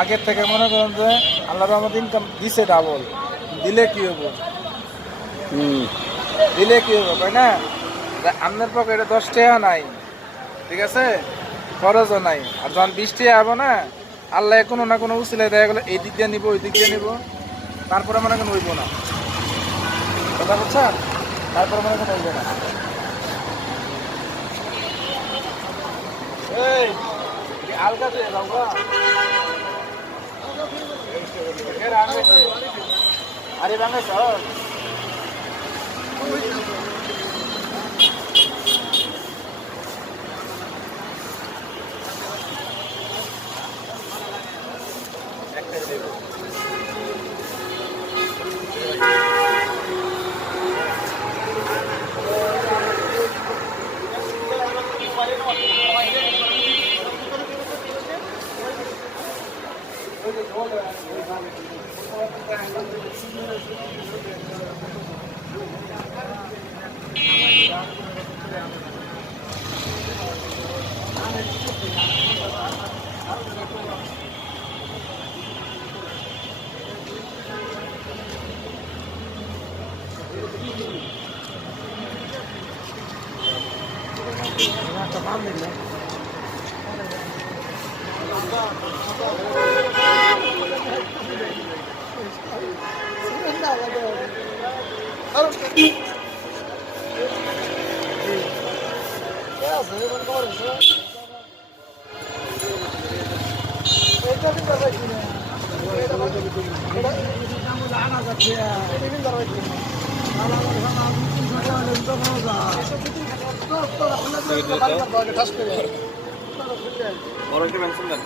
আগের থেকে মনে করেন যে আল্লাহর রহমতে ইনকাম দিছে ডাবল, দিলে কি হবো? দিলে কি হবো তাই না? আপনার পকেটে 10 টাকা নাই, ঠিক আছে, খরচও নাই, আর যখন 20 টাকা আবো না, আল্লাহ কোনো না কোনো উসিলায় দেখা গেলো এই দিক দিয়ে নিবো, ওই দিক দিয়ে নিবো, তারপরে মনে করেন হইব না, কথা বুঝছেন? তারপরে মনে করেন হইব না। এই আলগা দিয়ে যাও গা। আরে বাংলা স্যার বড় একটা পেন্সিল দেন।